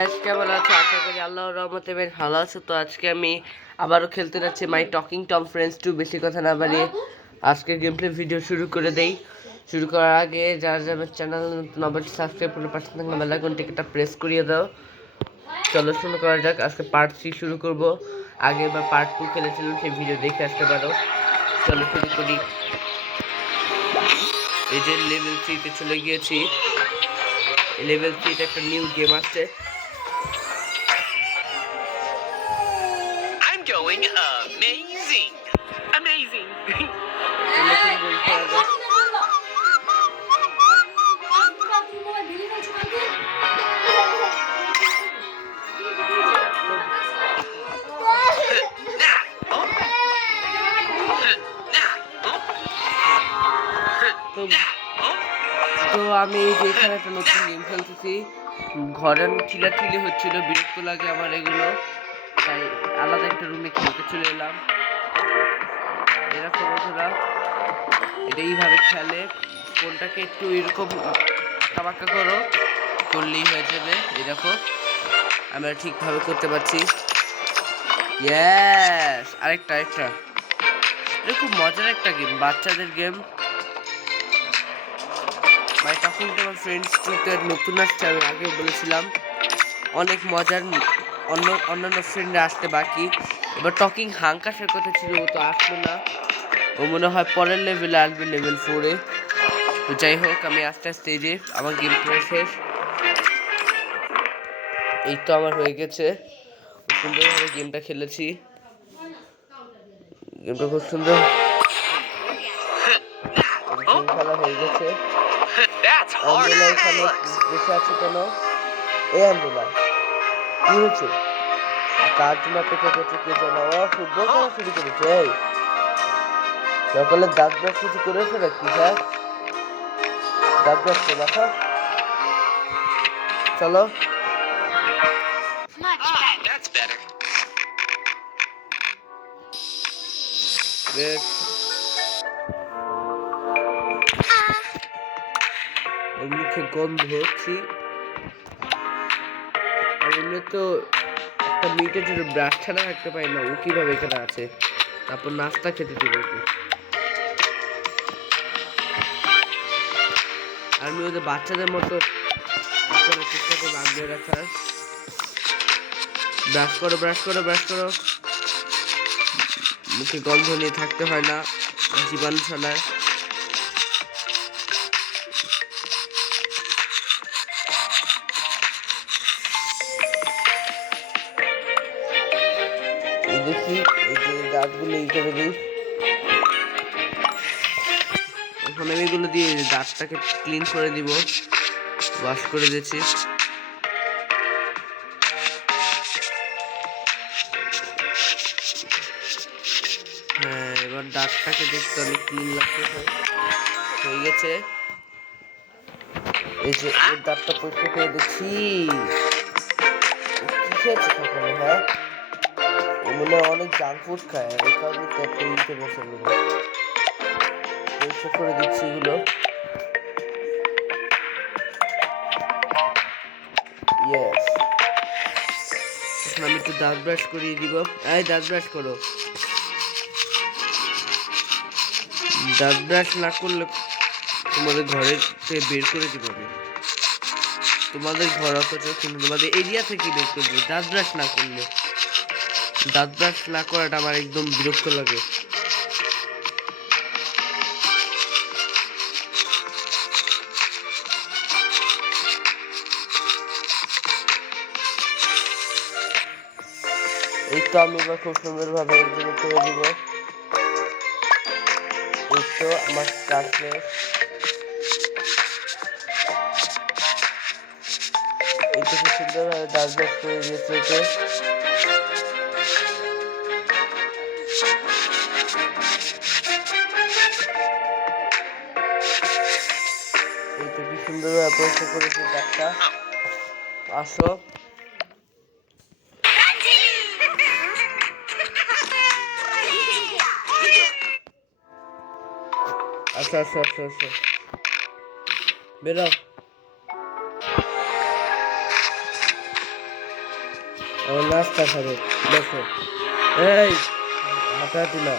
কেমন আছো? আশা করি আল্লাহর রহমতে বেশ ভালো আছো। তো আজকে আমি আবারও খেলতে যাচ্ছি মাই টকিং টম ফ্রেন্ডস 2। বেশি কথা না বাড়িয়ে আজকে গেম প্লে ভিডিও শুরু করে দেই। শুরু করার আগে যারা যারা চ্যানেল নতুন সাবস্ক্রাইব করে পাশে থাকলে বেল আইকনটিটা প্রেস করিয়ে দাও। চলো শুরু করা যাক। আজকে পার্ট 3 শুরু করব। আগে বা পার্ট 2 খেলেছিলাম, সেই ভিডিও দেখে আসতে পারো। চলো শুরু করি। এই যে লেভেল 3 তে চলে গিয়েছি। লেভেল 3 তে একটা নিউ গেম আছে। Going amazing. তো আমি যেখানে একটা নতুন গেম খেলতেছি, ঘরে ঠিলাঠিলি হচ্ছিল, বিরক্ত লাগে আমার এগুলো, তাই আলাদা একটা রুমে খেলতে চলে এলাম। এরকম বন্ধুরা এটা এইভাবে খেলে, ফোনটাকে একটু এরকম আঁকা করো, করলেই হয়ে যাবে। এই দেখো আমরা ঠিকভাবে করতে পারছি। ইয়েস, আরেকটা এটা খুব মজার একটা গেম, বাচ্চাদের game. My talking to my friends 2 তে নতুন আসছে, আমি আগেও বলেছিলাম। অনেক মজার, অন্যান্য ফ্রেন্ডরা আসতে বাকি। এবার টকিং হাঙ্ক আসার কথা ছিল, ও তো আসলো না। ও মনে হয় পরের লেভেলে আসবে, লেভেল 4-এ। তো যাই হোক, আমি আস্তে আস্তে এই যে আমার গেম প্লে শেষ। এই তো আমার হয়ে গেছে, সুন্দরভাবে গেমটা খেলেছি। গেমটা খুব সুন্দর খেলা হয়ে গেছে। আন্দোলা এখানে বসে আছে কেন? এই আন্দোলা কি হয়েছে? কার জন্য অপেক্ষা করছে কে জানো? ও ফুটবল খেলা শুরু করেছে। এই সকালে দাঁত ব্রাশ কিছু করেছো নাকি? হ্যাঁ, দাঁত ব্রাশ করে রাখো। চলো। That's better. মুখে গন্ধ হচ্ছি। আর এমনি তো একটা মিটের জন্য ব্রাশ ছাড়া থাকতে পারি না। ও কিভাবে এখানে আছে? তারপর নাস্তা খেতে দিব ওকে। আমি ওদের বাচ্চাদের মতো করার চেষ্টা করবো, আগলে রাখার। ব্রাশ করো, ব্রাশ করো, ব্রাশ করো। মুখে গন্ধ নিয়ে থাকতে হয় না, জীবাণু ছড়ায়। দেখি এই যে দাঁতগুলো এই করে দিই। এখন আমি এগুলো দিয়ে দাঁতটাকে ক্লিন করে দিব, ওয়াশ করে দিয়েছি। হ্যাঁ, এবার দাঁতটাকে দেখতে অনেক ক্লিন লাগছে, হয়ে গেছে। এই যে ওর দাঁতটা পরিষ্কার করে দিচ্ছি। কি খেয়েছে সকালে? হ্যাঁ, ও মনে হয় অনেক জাঙ্ক ফুড খায়, ওই কারণে পেটটা উঠে বসে গেল। পরিষ্কার করে দিচ্ছি এগুলো। ইয়েস, এখন আমি একটু দাঁত ব্রাশ করিয়ে দিব। এই দাঁত ব্রাশ করো। দাঁত ব্রাশ না করলে তোমাদের ঘরে বের করে দিব আমি। তোমাদের ঘর অথচ, কিন্তু তোমাদের এরিয়া থেকে বের করে দিব দাঁত ব্রাশ না করলে। দাঁত ব্রাশ না করাটা আমার একদম বিরক্ত লাগে। এই তো আমি এবার খুব সুন্দরভাবে এগুলো করে দিব। এই তো আমার কাজ শেষ। এই তো খুব সুন্দরভাবে দাঁত ব্রাশ করে দিয়েছে ওকে। এই তো কি সুন্দরভাবে পরিষ্কার করেছে দাঁতটা। আসো। আচ্ছা আচ্ছা আচ্ছা আচ্ছা, বেরো। ও নাস্তা খাবে দেখো এই হাঁটাহাঁটি না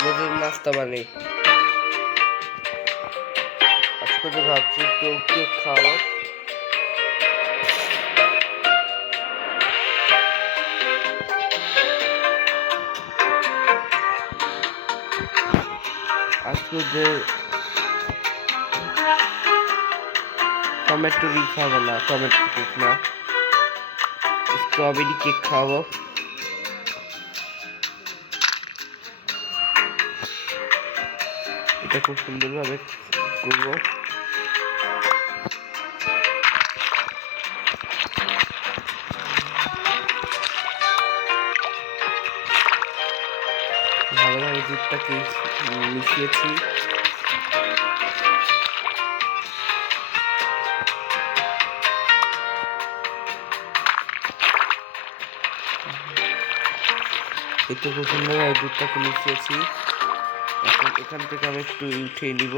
মেয়েদের নাস্তা বানাই আজকে তো ভাবছি একটু কেক খাওয়াবো আজকে যে টমেটো কেক খাবো না টমেটো কেক না স্ট্রবেরি কেক খাওয়াবো এটা খুব সুন্দরভাবে করবো ভালোভাবে দুধটাকে মিশিয়েছি একটু খুব সুন্দরভাবে দুধটাকে মিশিয়েছি এখন এখান থেকে আমি একটু উঠিয়ে নিব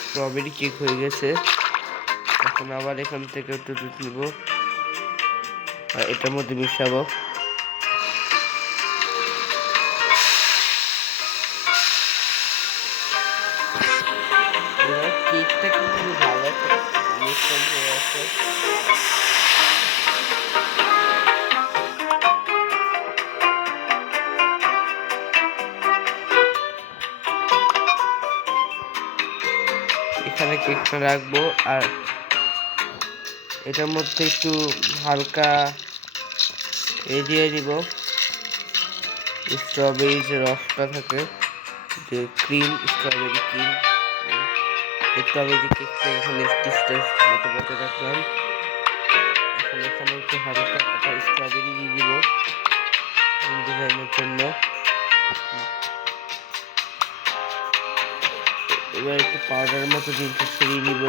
স্ট্রবেরি কেক হয়ে গেছে এখন আবার এখান থেকে একটু দুধ নিব আর এটার মধ্যে মিশাবো কেকটা কিন্তু ভালো একটা মিশ্রণ হয়ে আছে এখানে কেকটা রাখবো আর এটার মধ্যে একটু হালকা দিয়ে দিব স্ট্রবেরি যে রসটা থাকে যে ক্রিম স্ট্রবেরি ক্রিম স্ট্রবেরি কেকটা এখানে মতো বসে রাখলাম এখন এখানে একটু হালকা একটা স্ট্রবেরি দিয়ে দিব ডিজাইনের জন্য এবার একটু পাউডার মতো জিনিসটা ছড়িয়ে নিব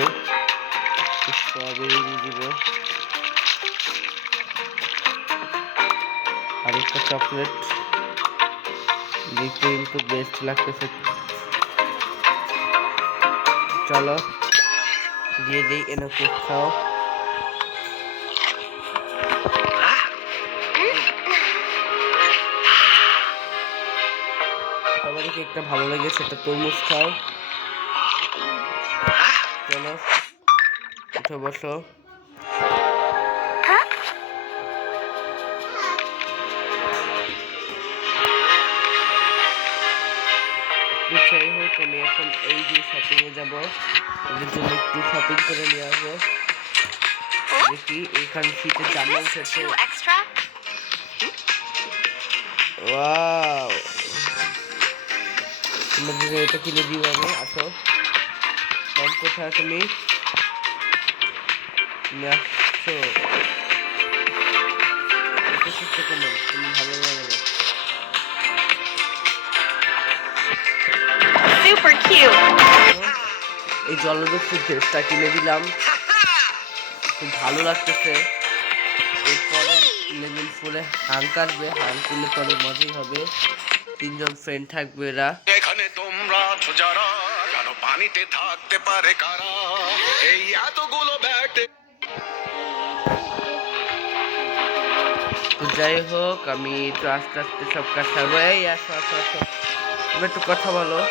স্ট্রবেরি দিয়ে দিব আর একটা চকলেট দেখতে কিন্তু বেস্ট লাগতেছে চলো দিয়ে দিই এনে কেক খাও সবারই কেকটা ভালো লেগেছে একটা তরমুজ খাও চলো উঠে বসো যাই হোক আমি এখন এই যে শপিং এ যাবো ওদের জন্য একটু শপিং করে নিয়ে আসবো দেখি এখানে শীতের জামা উঠেছে ওয়াও তোমাদের এটা কিনে দিব আমি আসো কম কোথায় তুমি আসছো কেমন তুমি ভালো লাগে Super cute. এই জলদস্যুর ড্রেসটা কিনে দিলাম খুব ভালো লাগতেছে এরপরে লেভেল 4-এ হাঙ্ক আসবে হাঙ্ক কিনলে তো অনেক মজাই হবে তিনজন ফ্রেন্ড থাকবে এরা এখানে তোমরা যারা কেন পানিতে থাকতে পারে কারা এই এতগুলো ব্যাটে তো যাই হোক আমি একটু আস্তে আস্তে সব কাজ সারবো এই আসো আসো আসো তুমি একটু কথা বলো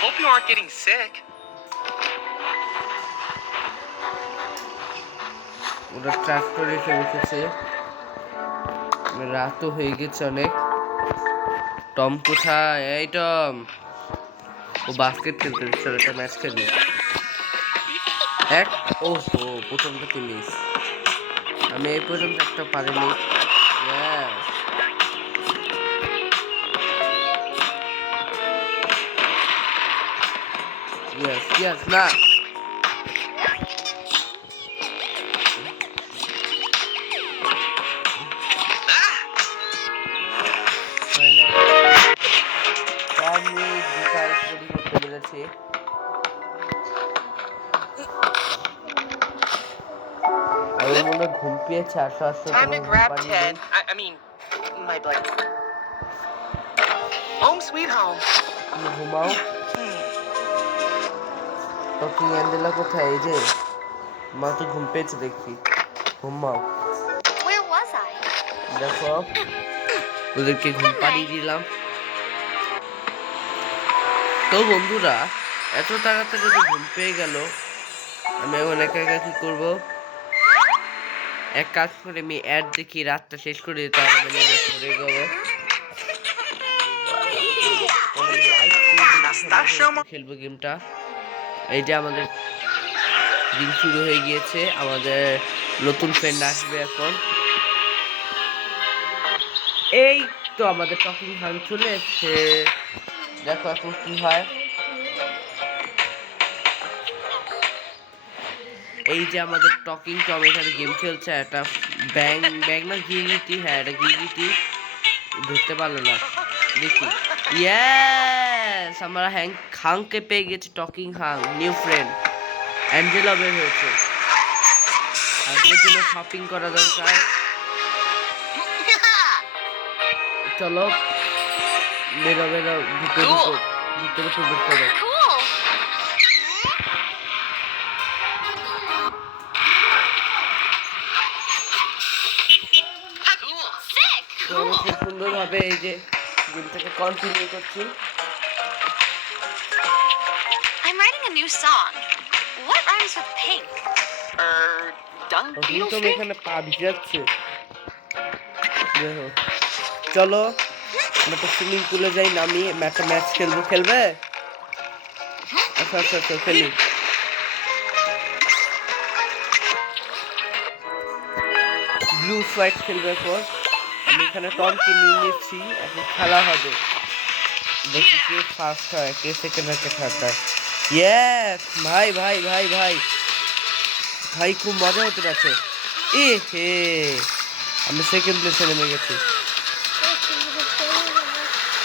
Hope you aren't getting sick. ওরা ট্রাক্টর রেখে বসেছে রাতও হয়ে গেছে অনেক টম কোথায় এই টম ও বাস্কেট খেলতে চলো একটা ম্যাচ খেলবে এক ও হো প্রথমটা কি মিস আমি এই পর্যন্ত একটা পারিনি Yes, yes, না আমি ডিসাইড করতে পেরেছি আমি মনে ঘুম পেয়েছে, আসো আসো Time to তোমার ঘুম grab পাড়িয়ে দেই। Ted. I mean, my blanket. Home sweet home. তুমি ঘুমাও। টকিং অ্যাঞ্জেলা কোথায়? এই যে মা তো ঘুম পেয়েছে দেখছি, ঘুমাও। Where was I? দেখো ওদেরকে ঘুম পাড়িয়ে দিলাম। তো বন্ধুরা, এত তাড়াতাড়ি তো ঘুম পেয়ে গেল, আমি এখন একা একা কি করবো? এক কাজ করে আমি অ্যাড দেখি, রাতটা শেষ করে দিতে হবে, পড়ে যাবো। খেলবো গেমটা। এই যে আমাদের দিন শুরু হয়ে গিয়েছে, আমাদের নতুন ফ্রেন্ড আসবে এখন। এই তো আমাদের টকিং হান চলে এসছে, দেখো এখন কি হয়। এই যে আমাদের টকিং টম এখানে গেম খেলছে, একটা ব্যাং ব্যাং না গিরগিটি, হ্যাঁ এটা গিরগিটি, ধরতে পারলো না। দেখি, ইয়েস আমরা হাংকে পেয়ে গেছি, talking Hang new friend. Angela বের হয়েছে, হাংকের জন্য শপিং করা দরকার। চলো বেরো বেরো, ভিতরে ভিতরে প্রবেশ করো। Cool. Sick. তো আমি খুব সুন্দরভাবে এই যে গেমটাকে কন্টিনিউ করছি। I'm writing a new song. What rhymes with pink? Dung কিন্তু beetle আমি stink? এখানে পা ভিজাচ্ছে। দেখো, চলো আমরা তো সুইমিং পুলে যাই, নামি একটা ম্যাচ খেলবো। খেলবে? আচ্ছা আচ্ছা আচ্ছা খেলি। ব্লু হোয়াইট খেলবে পর। আমি এখানে টমকে নিয়ে নিচ্ছি, এখন খেলা হবে, দেখি কে ফার্স্ট হয়, কে সেকেন্ড হয়, কে থার্ড হয়। ইয়েস ভাই ভাই ভাই ভাই ভাই, খুব মজা হতে যাচ্ছে। এ হে, আমি সেকেন্ড প্লেসে নেমে গেছি।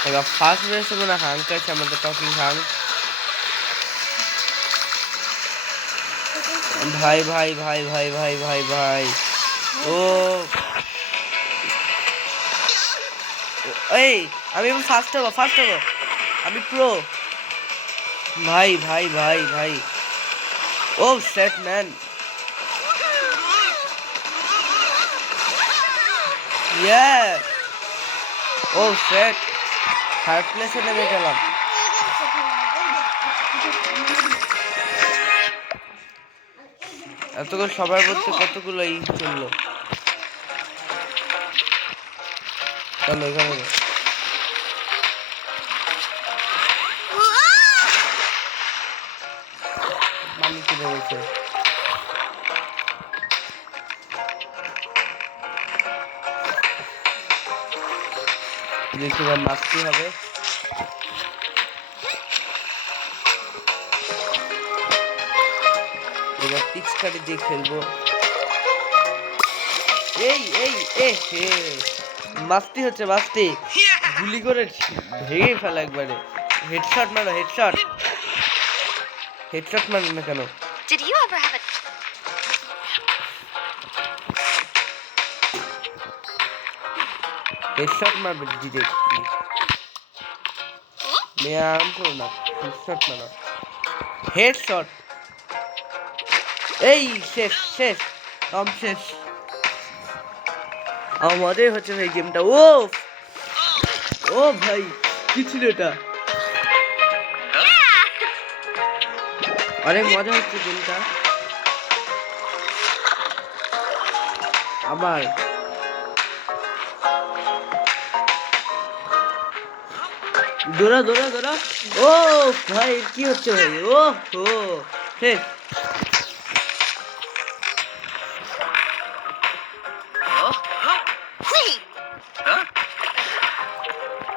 এবার ফার্স্ট রেসে মানে হাঙ্ক আছে, আমাদের টকিং হাং। ভাই ভাই ভাই ভাই ভাই ভাই ভাই, ও এই আমি ফার্স্ট হবো, ফার্স্ট হবো, আমি প্রো। ভাই ভাই ভাই ভাই, ও সেট ম্যান, ইয়ে ও সেট, থার্ড প্লেসে নেমে গেলাম। এতগুলো সবার মধ্যে কতগুলো ই চললো। চলো এখানে মামি কিনে গেছে। দেখি এবার মারতে হবে। এবার পিচকারি দিয়ে খেলবো। এই এই এ হে, মাস্তি হচ্ছে মাস্তি, গুলি করে ভেঙে ফেলা একবারে। হেডশট মারো, হেডশট, হেডশট মারো না কেন? Did you ever have a headshot মারবে ডিরেক্টলি, মেয়ে আরাম করো না, হেডশট মারো, হেডশট। এই শেষ শেষ, কম শেষ। আমাদের হচ্ছে ভাই গেমটা। ও ও ভাই, কি ছিল এটা? অনেক মজা হচ্ছে গেমটা আমার। দৌড়া দৌড়া দৌড়া, ও ভাই কি হচ্ছে ভাই, ও হো শেষ।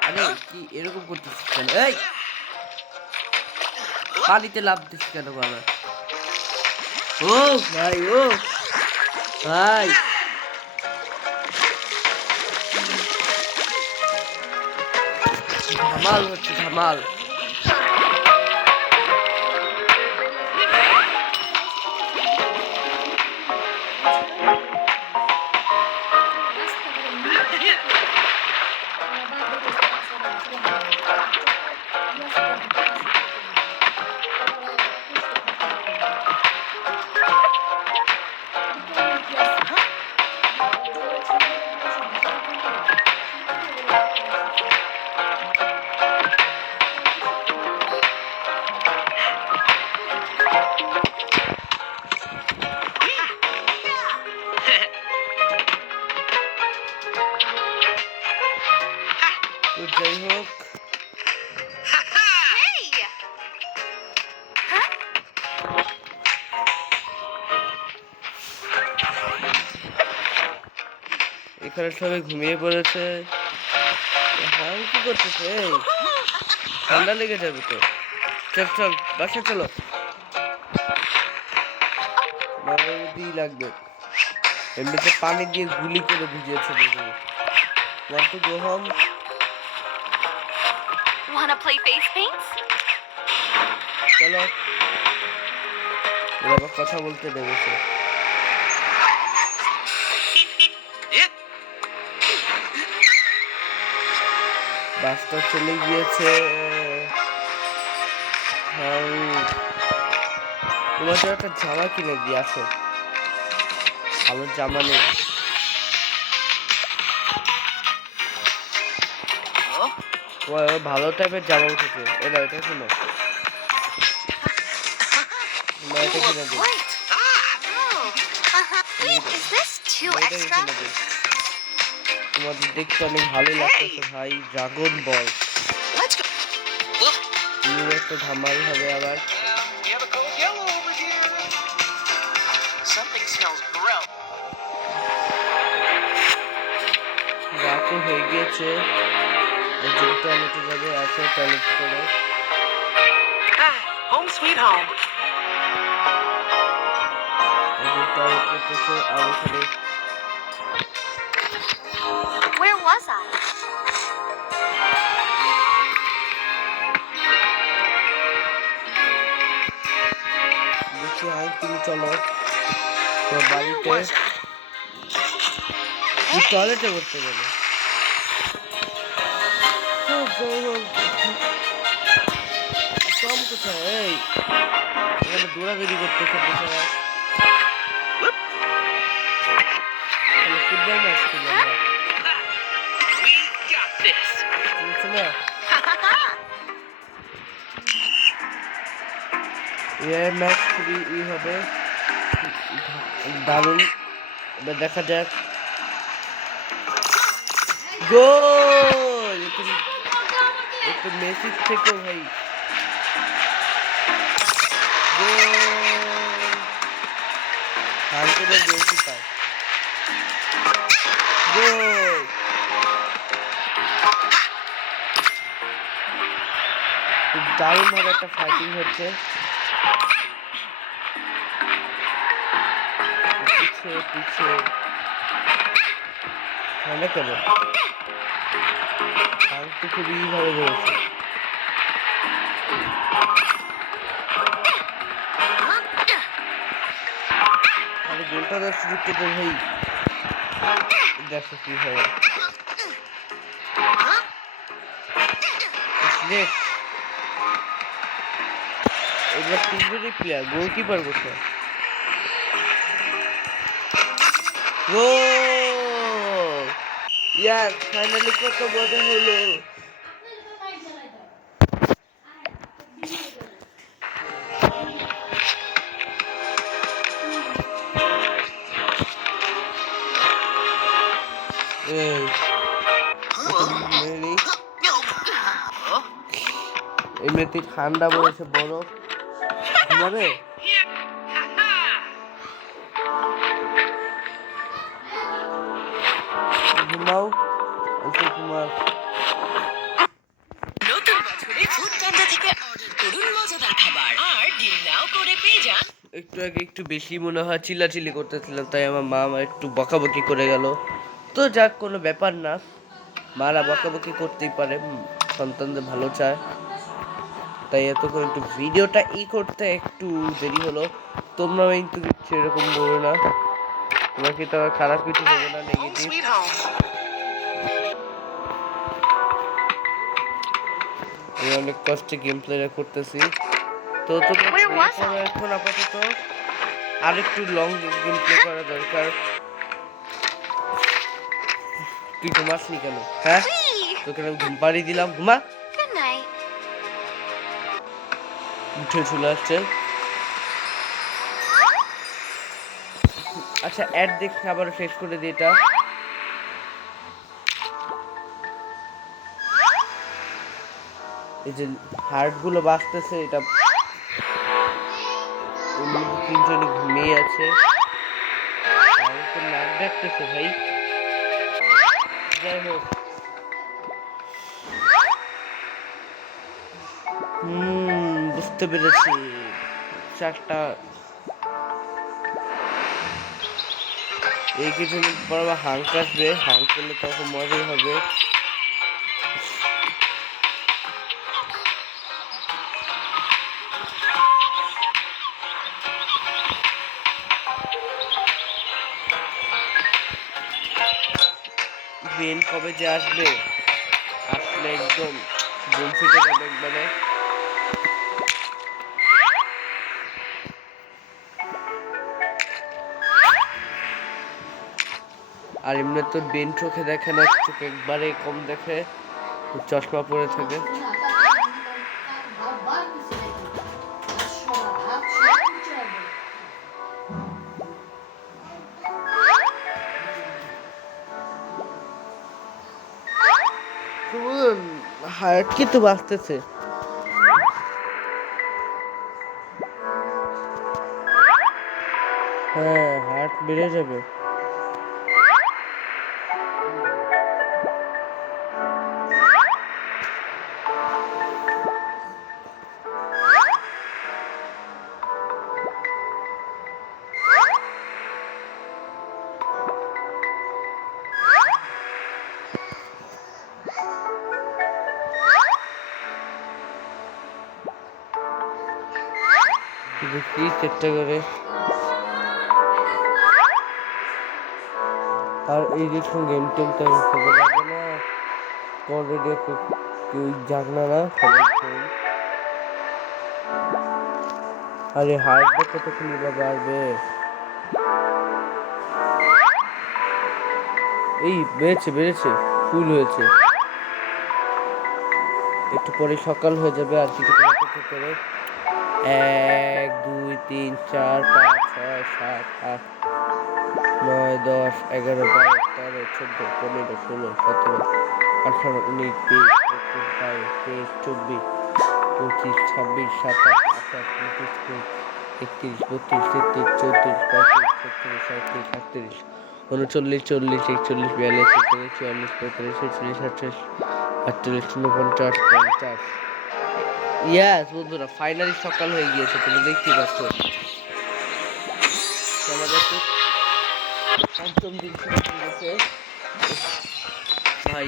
আরে কি এরকম করতেছিস কেন? এই পানিতে লাফ দিস কেন বাবা? ও ভাই, ও ভাই, ধামাল হচ্ছে ধামাল। যাই হোক Hey! Huh? এখানে সবাই ঘুমিয়ে পড়েছে। হ্যাঁ কি করতেছে? এই ঠান্ডা লেগে যাবে তো। চল চল বাসা চলো। মারামারি লাগবে। এমনিতে পানি দিয়ে গুলি করে ভিজিয়েছে দেখো। Want to go home? Wanna play face paints? চলো। ওরা আবার কথা বলতে দেবেছে। বাসটা চলে গিয়েছে। তোমার জন্য একটা জামা কিনে দিয়ে আসো। ভালো জামা নেই। ভালো টাইপের জামা উঠেছে। এটা এটা শোনো। এটা কিনে দিই। Is this too এটা extra? কিনে দিই। তোমাদের দেখতে অনেক ভালো লাগতেছে ভাই। Dragon ball. Let's go. Look. একটা ধামাল হবে আবার। We have a cold yellow over here. Something smells gross. রাতও হয়ে গিয়েছে। টয়লেটে যাবে আসো টয়লেট করে। Home sweet home. টয়লেট করতেছে আর ওখানে Where was I? দেখি হয় তুমি চলো তোর বাড়িতে টয়লেটে করতে গেলে কম কোথায় এই এখানে দৌড়াদৌড়ি করতেছে বেচারা ফুটবল ম্যাচ খেলি আমরা We got this. বুঝছো না এর ম্যাচ খুবই হবে দারুণ এবার দেখা যাক গোল একটু মেসি থেকে ভাই গোল হালকা মেসি পায় গোল খুব দারুণ ভাবে একটা ফাইটিং হচ্ছে পিছে পিছে মানে কেন তো খুবই ভাবে ধরেছে আরে গোলটা দেওয়ার সুযোগ পেতে ভাই দেখো কি হয় এবার তিনজনই প্লেয়ার গোলকিপার কোথায় গোল ইয়ার ফাইনালি কত মজা হলো এমনিতে ঠান্ডা পড়েছে বরফ ঘুমাবে ঘুমাও ঘুমাও নতুন বছরে ফুড প্যান্ডা থেকে অর্ডার করুন মজাদার খাবার আর ডিল নাও করে পেয়ে যান একটু আগে একটু বেশি মনে হয় চিল্লাচিল্লি করতেছিলাম তাই আমার মা আমার একটু বকাবকি করে গেল তো যাক কোনো ব্যাপার না মারা বকাবকি করতেই পারে সন্তানদের ভালো চায় তাই এতক্ষণ একটু ভিডিওটা করতে একটু দেরি হলো তোমরা কিন্তু সেরকম বলো না তোমার কি তো খারাপ কিছু হবে না Home নেগেটিভ sweet home. আমি অনেক কষ্টে গেম প্লে করতেছি তো তোমরা এখন আপাতত আরেকটু লং গেম প্লে করা দরকার তুই ঘুমাসনি কেন হ্যাঁ তোকে আমি ঘুম পাড়িয়ে দিলাম ঘুমা Good night. উঠে চলে আসছে আচ্ছা অ্যাড দেখে আবার শেষ করে দিই এটা এই যে হার্ট গুলো বাজতেছে, এটা তিনজনে ঘুমিয়ে আছে। আমার তো নাক ডাকতেছে ভাই। যাই হোক, বুঝতে পেরেছি। চারটা এই কিছুদিন পর আবার হাঙ্ক আসবে, হাঙ্ক করলে তখন মজাই হবে। বেন কবে যে আসবে, আসলে একদম ঘুম ফিটে যাবে একবারে। আর এমনি তো বেন চোখে দেখে না, চোখ একবারে কম দেখে, চশমা পরে থাকে। হার্ট কিন্তু বাঁচতেছে। হ্যাঁ, হার্ট বেড়ে যাবে। দেখি চেষ্টা করে। আর এই দেখুন গেম টেম তো খবর লাগে না, অলরেডি কেউ জাগনা না, সবাই ঘুম। আরে হার্টটা কতক্ষণ বাড়বে? এই বেড়েছে বেড়েছে, ফুল হয়েছে। একটু পরে সকাল হয়ে যাবে। আর কিছু করে 1 2 3 4 5 6 7 8 9 10 11 12 13 14 15 16 17 18 19 20 21 22 23 24 25 26 27 28 29 30 31 32 33 34 35 36 37 38 39 40 41 42 43 44 45 46 47 48 49 50। ইয়াস বন্ধুরা, ফাইনালি সকাল হয়ে গিয়েছে, তুমি দেখতে পাচ্ছ। আমাদের তো পঞ্চম দিন শুরু হয়ে গেছে ভাই,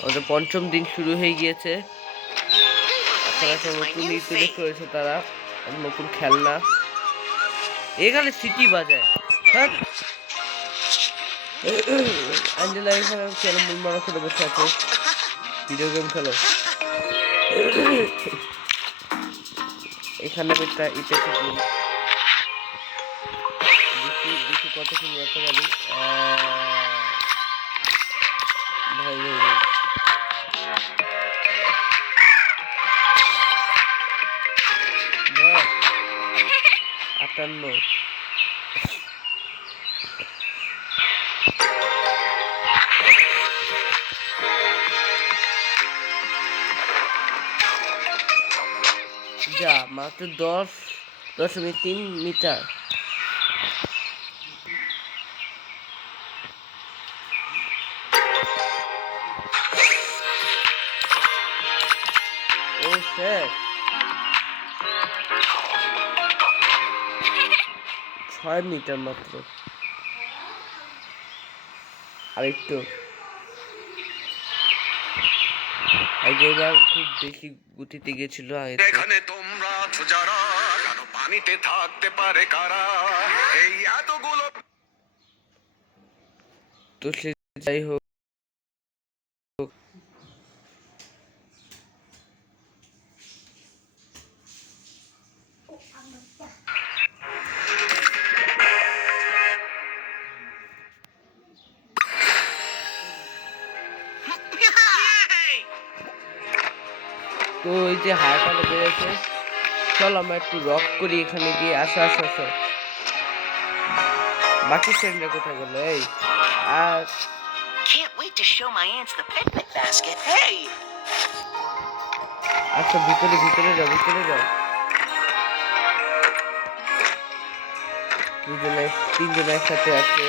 আমাদের পঞ্চম দিন শুরু হয়ে গিয়েছে। এখন একটা নতুন নীতি তৈরি করেছে তারা, নতুন খেলনা। এখানে সিটি বাজায়। হ্যাঁ, অ্যাঞ্জেলা এখানে খেলো, মূল মারা খেলে বসে আছে, ভিডিও গেম খেলো। এখানে একটা ইটা দেখি দেখি কতক্ষণ রাখতে পারি। ভাই ভাই ভাই, 58। যা মাত্র 10.3 মিটার। ও স্যার, 6 মিটার মাত্র। আরেকটু আগেবার খুব বেশি গতিতে গেছিল। এখানে তোমরা আছো যারা, কেন পানিতে থাকতে পারে কারা, এই এতগুলো। তো সে যাই হোক, তো ওই যে হাড়টা বেড়েছে, চল আমরা একটু রক করি এখানে গিয়ে। আসো আসো আসো, বাকি ফ্রেন্ডরা কোথায় গেল? এই আর Can't wait to show my aunts the picnic basket. Hey! আচ্ছা ভিতরে ভিতরে যাও ভিতরে যাও। তিনজন একসাথে আছে।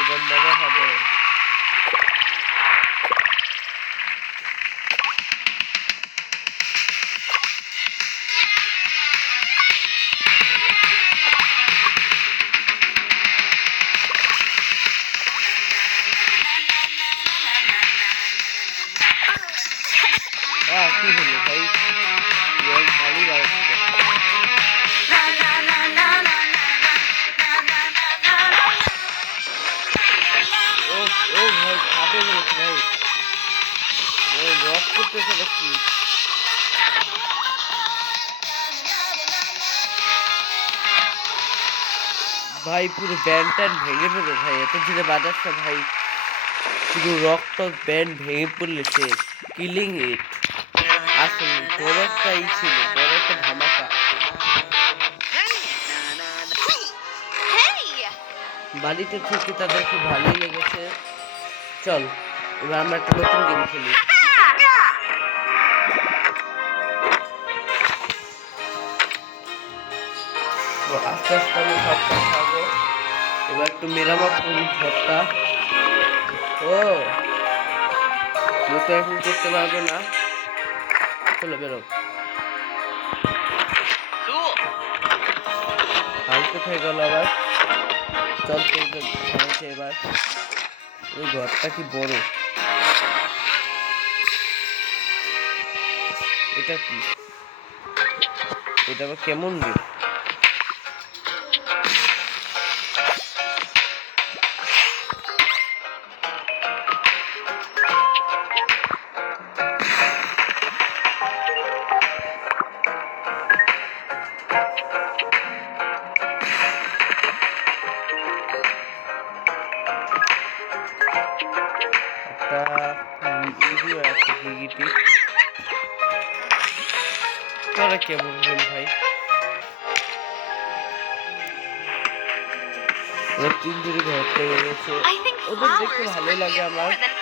এবার মজা হবে। কি হলো ভাই? ভালোই বাড়াচ্ছে। ও ভাই খাবে বলেছে ভাই। ও রক করতেছে নাকি? ভাই পুরো ব্যান্ড ট্যান্ড ভেঙে ফেলে ভাই, এত ধীরে বাজাচ্ছে ভাই। পুরো রক ব্যান্ড ভেঙে পড়লে সে কিলিং ইট। আসলে বড় একটা ছিল, বড় একটা ধামাকা। Hey! বাড়িতে থেকে তাদের খুব ভালোই লেগেছে। চল এবার আমরা একটা নতুন গেম খেলি। তো আস্তে আস্তে আমি ঘরটা খাবো। এবার একটু মেরামত করি ঘরটা। ও তো এখন করতে পারবো না। চলো বেরো। Cool. হাল কোথায় গেল আবার? চল তো এবার। ওই ঘরটা কি বড়? এটা কি? এটা আবার কেমন গেম? ভিডিও আছে নেগেটিভ। তোরা কে বলবেন ভাই? ওরা তিনজনই ঘর থেকে গেছে। I think ওদের দেখতে flowers ভালোই bring লাগে you আমার। more than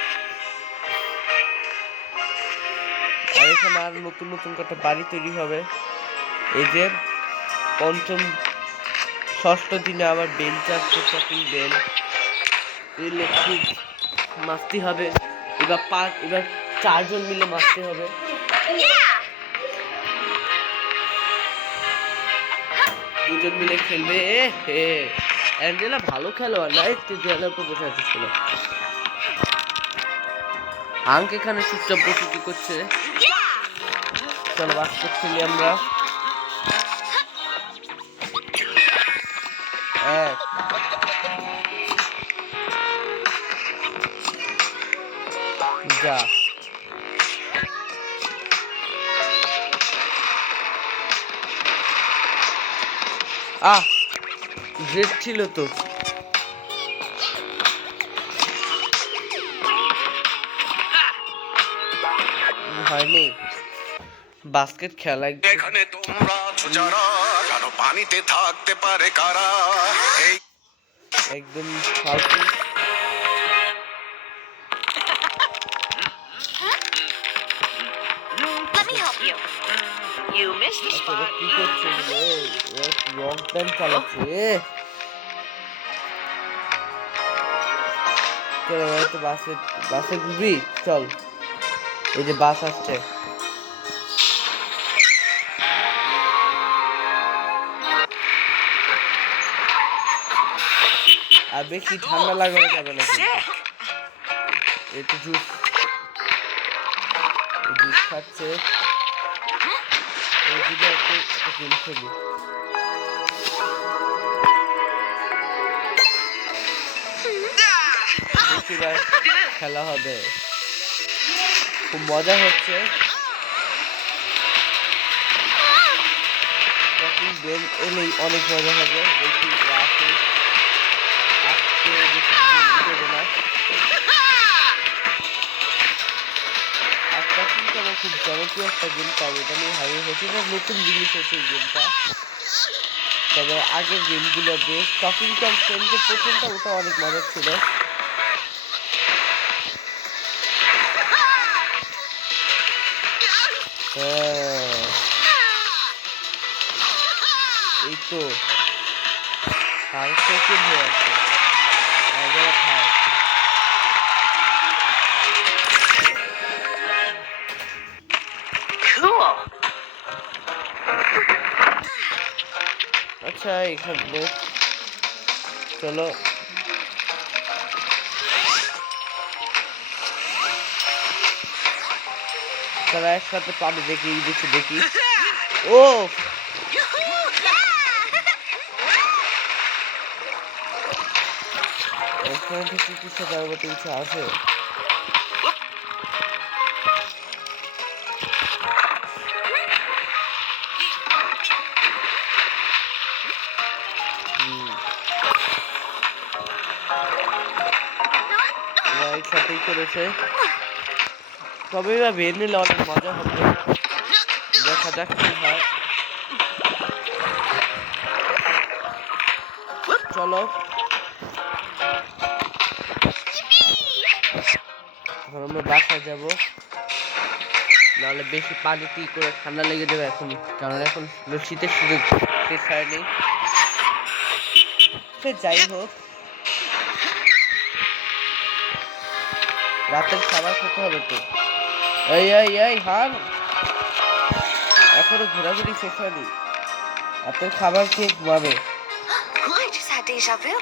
আর এখানে আর নতুন নতুন কটা বাড়ি তৈরি হবে। এই যে পঞ্চম ষষ্ঠ দিনে আবার বেঞ্চ আসছে, শপিং বেঞ্চ। এলে খুব মাস্তি হবে। এবার 4 জন মিলে মাস্তি হবে। yeah! 2 জন মিলে খেলবে। অ্যাঞ্জেলা ভালো খেলোয়াড় না, একটু দেয়ালের উপর বসে আছিস কেন? আঙ্ক এখানে চুপচাপ বসে কি করছে? চলো বাস্কেট খেলি আমরা। এক যা গ্রেট ছিল তো। হয়নি বাস্কেট খেলা। এখানে তোমরা আছো যারা, জানো পানিতে থাকতে পারে কারা। এই একদম ফালতু। Let me help you. You missed the তোরা spot. কি করছিস রে? রং প্যান্ট চালাচ্ছে। চল এবার তো বাসে ঘুরবি। চল এই যে বাস আসছে। আর বেশি ঠান্ডা লাগানো যাবে না কিন্তু। একটু জুস খাচ্ছে। এই দিকে একটা গেম খেলি। বেশিবার খেলা হবে, খুব মজা হচ্ছে। টকিং বেল এলেই অনেক মজা হবে। দেখি আসে আসতে দেবে না। আর টকিংটা আমার খুব জনপ্রিয় একটা গেম, তাই এটা নিয়ে হারিয়ে হয়েছে। এটা নতুন জিনিস হচ্ছে এই গেমটা। তবে আগের গেমগুলো বেশ টকিং টম ফ্রেন্ডের প্রথমটা ওটা অনেক মজার ছিল। হ্যাঁ এই তো আর সেকেন্ড হয়ে আছে আগের খায়। Cool. আচ্ছা এখানে চলো তারা একসাথে পাবে দেখি দেখি দেখি। ও এখানে থেকে কিছু তার মতো কিছু আছে। একসাথেই করেছে, তবে এবার বের নিলে অনেক মজা হবে, দেখা যাক কি হয়। চলো এখন আমরা বাসায় যাবো, নাহলে বেশি পানিতে করে ঠান্ডা লেগে যাবে এখন, কারণ এখন শীতের সুযোগ শেষ হয়নি। সে যাই হোক রাতের খাবার খেতে হবে তো। এই এই এই হার এখনো ঘোরাঘুরি শেষ হয়নি, রাতের খাবার খেয়ে ঘুমাবে। I just had deja vu.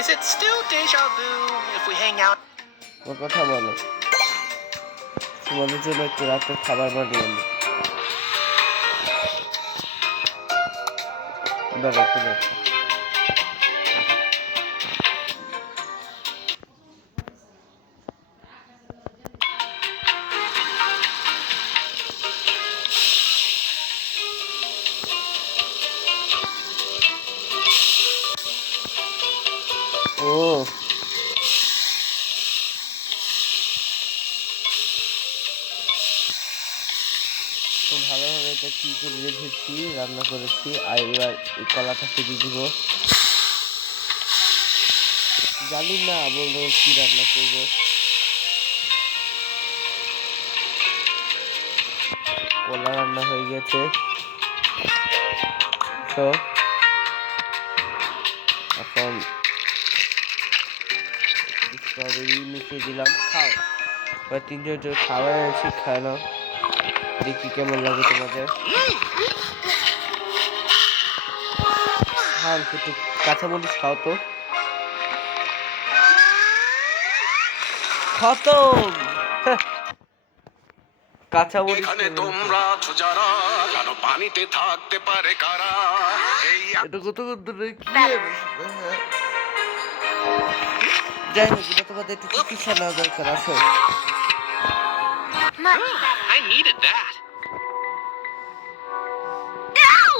Is it still deja vu if we hang out? ওর কথা বলো, তোমাদের জন্য একটু রাতের খাবার বানিয়ে নি। ও খুব ভালোভাবে এটা কি করে রেখেছি, রান্না করেছি। আর এবার এই কলাটা ফেলে দিব, জানি না বলবো কি রান্না করবো। কলা রান্না হয়ে গেছে, তো এখন স্ট্রবেরি মিশিয়ে দিলাম। খাও এবার তিনজন যে খাবার আছে খায় না, দেখি কেমন লাগে তোমাদের। হ্যাঁ একটু কাঁচামরিচ খাও তো। খতম কাঁচামরিচ। এখানে তোমরা আছো যারা, কেন পানিতে থাকতে পারে কারা? এই এটা কত দূরে কি যাই হোক, এটা তোমাদের একটু চিকিৎসা নেওয়া দরকার। আসো Much better. I needed that. Ow!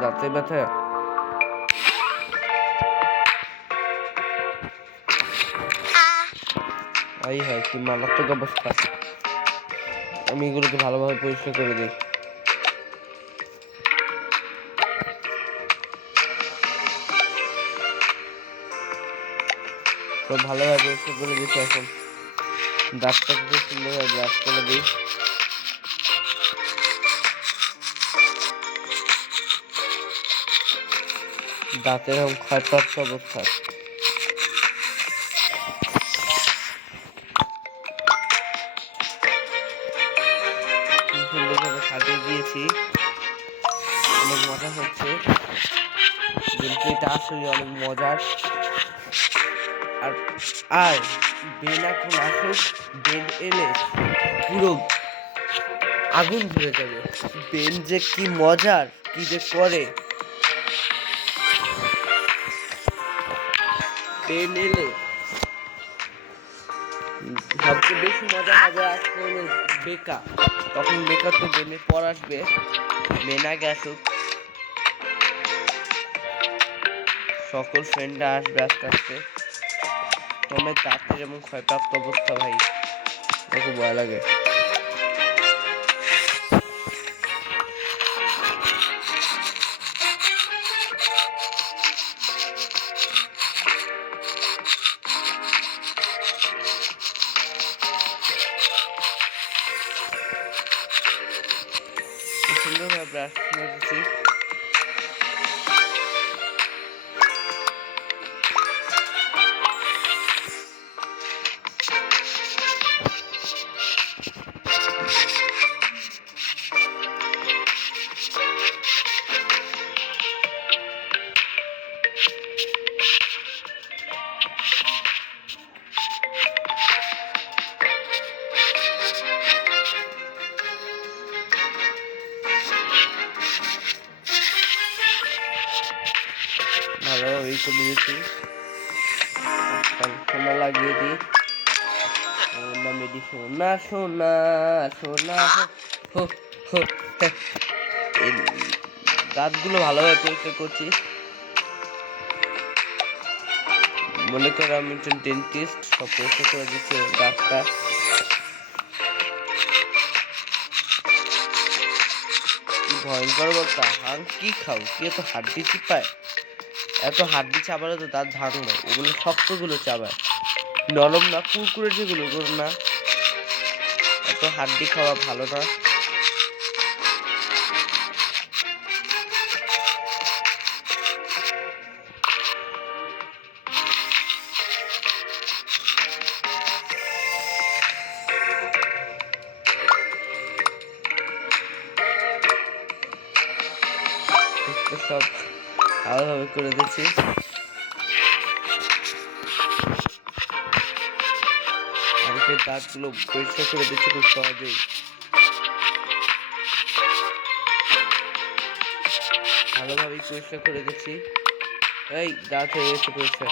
দাঁতে ব্যথা। এই হয় কি মারাত্মক অবস্থা, আমি এগুলোকে ভালোভাবে পরিষ্কার করে দিই। তো ভালোভাবে পরিষ্কার করে দিচ্ছি। এখন দাঁতটাকে সুন্দরভাবে ব্রাশ করে দিই। দাঁতের এরকম ক্ষয়প্রাপ্ত অবস্থা, সুন্দরভাবে সাজিয়ে দিয়েছি, অনেক মজা হচ্ছে। কিন্তু এটা আসলে অনেক মজার। আর আর বেন এখন আসুক, বেন এলে পুরো আগুন ধরে যাবে। বেন যে কি মজার, কি যে করে। বেন এলে সবচেয়ে বেশি মজা হবে আসলে বেকা, তখন বেকার তো বেনের পর আসবে। বেন আগে আসুক, সকল ফ্রেন্ডরা আসবে আস্তে আস্তে। তোমার দাঁতের এমন ক্ষয়প্রাপ্ত অবস্থা ভাই, দেখো ভয় লাগে। সুন্দরভাবে ব্রাশ করে দিচ্ছি। ভালোভাবে করে দিয়েছি। সোনা লাগিয়ে দিই। সোনা মেডি সোনা সোনা সোনা হো হো। এই দাঁতগুলো ভালোভাবে পরিষ্কার করছি। মনে করো আমি একজন ডেন্টিস্ট, সব পরিষ্কার করে দিচ্ছি দাঁতটা। কি ভয়ঙ্কর বলতা, হাং কি খাও, কি এত হাড্ডি চিপায়? এত হাড্ডি চাবালে তো দাঁত ভাঙবে, ওগুলো শক্তগুলো চাবায়, নরম না, কুরকুরে যেগুলো ওগুলো না। এত হাড্ডি খাওয়া ভালো না। সব ভালোভাবে করে দিচ্ছি। আমি সেই দাঁতগুলো পরিষ্কার করে দিচ্ছি খুব সহজেই। ভালোভাবেই পরিষ্কার করে দিচ্ছি। এই দাঁত হয়ে গেছে পরিষ্কার।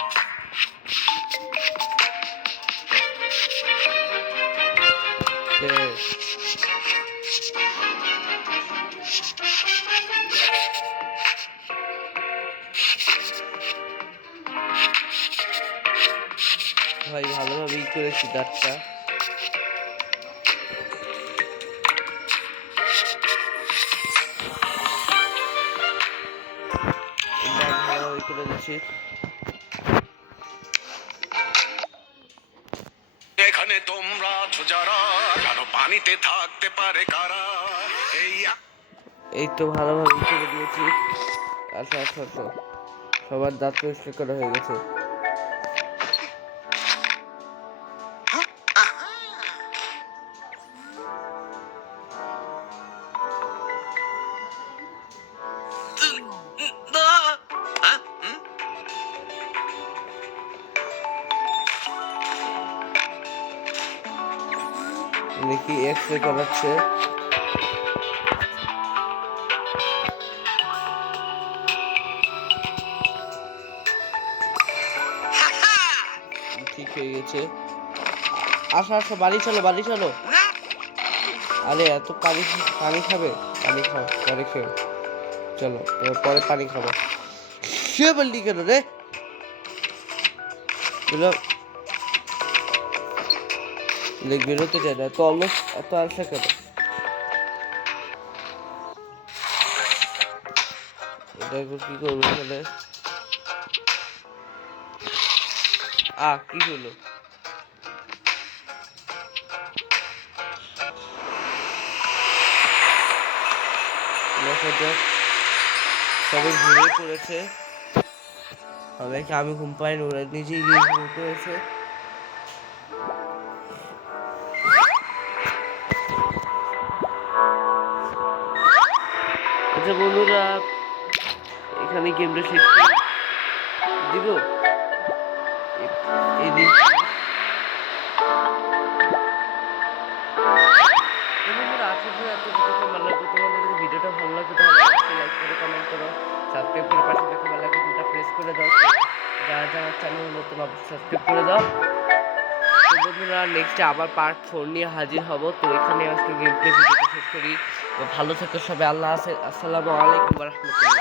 ভাই ভালোভাবেই করেছি দাঁতটা। ভালোভাবে করে দিচ্ছি। এখানে তোমরা যারা জানো পানিতে থাকতে পারে কারা, এই তো ভালোভাবে করে দিয়েছি। আচ্ছা আচ্ছা আচ্ছা, সবার দাঁত পরিষ্কার করা হয়ে গেছে। দেখি এক্স-রে করাচ্ছে। ঠিক হয়ে গেছে। আসো আসো, বাড়ি চলো বাড়ি চলো। আরে এত পানি পানি খাবে? পানি খাও, পরে খেও। চলো পরে পানি খাবো। শুয়ে বললি কেন রে? বেরোতে চায় না, এত অলস, এত আলসা কেন? এটা এখন কি করবো তাহলে? কি হলো? সবাই ঘুমিয়ে পড়েছে। সবাইকে আমি ঘুম পাইনি, ওরা নিজেই গিয়ে ঘুমিয়ে পড়েছে। আচ্ছা বন্ধুরা, এখানে গেমটা শেষ করে দিব। এই দিন বন্ধুরা আজকে এতটুকু ভালো লাগবে। তোমাদের যদি ভিডিওটা ভালো লাগে তাহলে অবশ্যই লাইক করে কমেন্ট করো, সাবস্ক্রাইব করে পাশে দেখে বেল আইকনটা প্রেস করে দাও। যারা যারা চ্যানেল নতুন সাবস্ক্রাইব করে দাও। তো বন্ধুরা নেক্সটে আবার পার্ট 4 নিয়ে হাজির হব। তো এখানে আজকে গেম প্লে ভিডিওটা শেষ করি। ভালো থেকো সবাই, আল্লাহ হাফেজ, আসসালামু আলাইকুম ওয়া রাহমাতুল্লাহ।